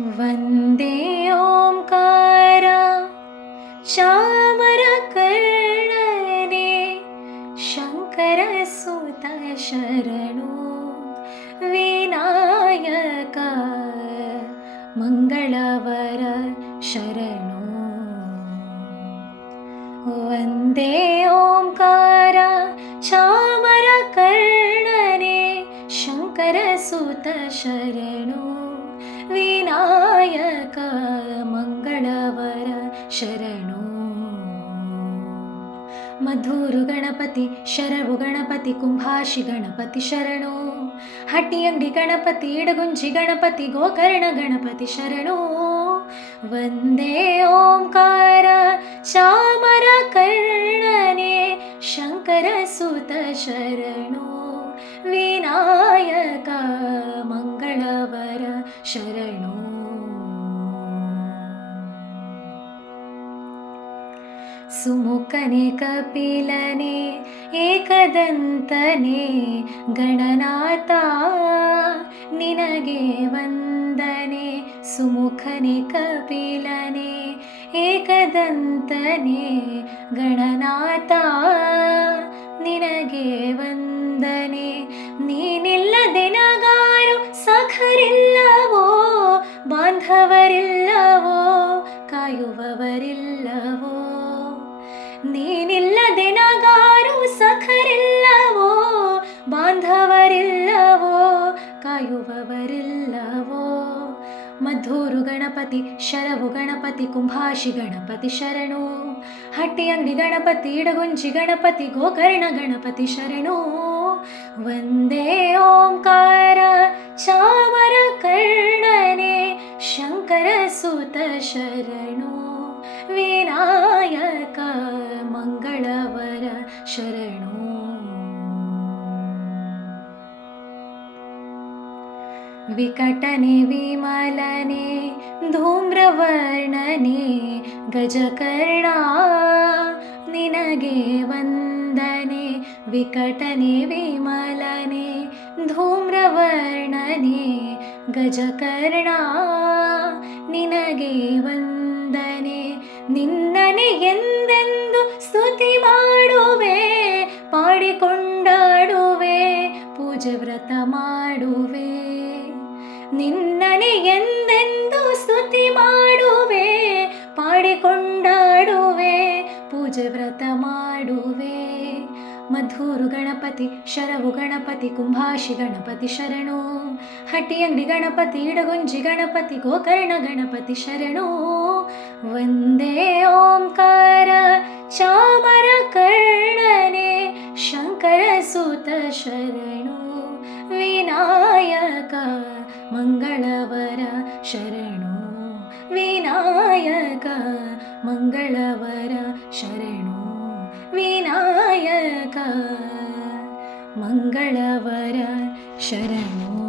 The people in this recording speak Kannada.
ವಂದೇ ಓಂಕಾರ ಚಾಮರಕರ್ಣನೆ ಶಂಕರ ಸುತ ಶರಣು ವಿನಾಯಕ ಮಂಗಳವರ ಶರಣು. ವಂದೇ ಓಂಕಾರ ಚಾಮರಕರ್ಣನೆ ಶಂಕರ ಸುತ ಶರಣು ವಿನಾಯಕ ಮಂಗಳವರ ಶರಣು. ಮಧುರು ಗಣಪತಿ ಶರವು ಗಣಪತಿ ಕುಂಭಾಷಿ ಗಣಪತಿ ಶರಣು. ಹಟ್ಟಿಯಂಗಡಿ ಗಣಪತಿ ಇಡಗುಂಜಿ ಗಣಪತಿ ಗೋಕರ್ಣ ಗಣಪತಿ ಶರಣು. ವಂದೇ ಓಂಕಾರ ಚಾಮರಕರ್ಣನೆ ಶಂಕರ ಸುತ ಶರಣು ವಿನಾಯಕ ಮಂಗಳವರ ಶರಣು. ಸುಮುಖನೆ ಕಪಿಲನೆ ಏಕದಂತನೆ ಗಣನಾಥ ನಿನಗೆ ವಂದನೆ. ಸುಮುಖನೆ ಕಪಿಲನೆ ಏಕದಂತನೆ ಗಣನಾಥ ನಿನಗೆ ವಂದನೆ. ನೀನಿಲ್ಲದೆ ನಗಾರು ಸಖರಿಲ್ಲವೋ, ಬಾಂಧವರಿಲ್ಲವೋ, ಕಾಯುವವರಿಲ್ಲವೋ. ನೀನಿಲ್ಲದೆ ನಗಾರು ಸಖರಿಲ್ಲವೋ, ಬಾಂಧವರಿಲ್ಲವೋ, ಕಾಯುವವರಿಲ್ಲವೋ. ಮಧುರು ಗಣಪತಿ ಶರವು ಗಣಪತಿ ಕುಂಭಾಷಿ ಗಣಪತಿ ಶರಣು. ಹಟ್ಟಿಯಂಗಡಿ ಗಣಪತಿ ಇಡಗುಂಜಿ ಗಣಪತಿ ಗೋಕರ್ಣ ಗಣಪತಿ ಶರಣು. ವಂದೇ ಓಂಕಾರ ಚಾಮರಕರ್ಣನೆ ಶಂಕರ ಸುತ ಶರಣು ವಿನಾಯಕ ಮಂಗಳವರ ಶರಣು. ವಿಕಟನೆ ವಿಮಲನೆ ಧೂಮ್ರವರ್ಣನೆ ಗಜಕರ್ಣ ನಿನಗೆ ವಂದನೆ. ವಿಕಟನೆ ವಿಮಲನೆ ಧೂಮ್ರವರ್ಣನೆ ಗಜಕರ್ಣ ನಿನಗೆ ವಂದನೆ. ನಿನ್ನನೆ ಎಂದೆಂದು ಸ್ತುತಿ ಮಾಡುವೆ, ಪಾಡಿಕೊಂಡಾಡುವೆ, ಪೂಜೆ ವ್ರತ ಮಾಡುವೆ. ನಿನ್ನನೆ ಎಂದೆಂದು ಸ್ತುತಿ ಮಾಡುವೆ, ಪಾಡಿಕೊಂಡಾಡುವೆ, ಪೂಜೆ ವ್ರತ ಮಾಡುವೆ. ಮಧುರು ಗಣಪತಿ ಶರವು ಗಣಪತಿ ಕುಂಭಾಷಿ ಗಣಪತಿ ಶರಣು. ಹಟ್ಟಿಯಂಗಡಿ ಗಣಪತಿ ಇಡಗುಂಜಿ ಗಣಪತಿ ಗೋಕರ್ಣ ಗಣಪತಿ ಶರಣು. ವಂದೇ ಓಂಕಾರ ಚಾಮರಕರ್ಣನೆ ಶಂಕರ ಸುತ ಶರಣು ವಿನಾಯಕ ಮಂಗಳವರ ಶರಣು. ವಿನಾಯಕ ಮಂಗಳವರ ಶರಣು. ವಿನಾಯಕ ಮಂಗಳವರ ಶರಣು.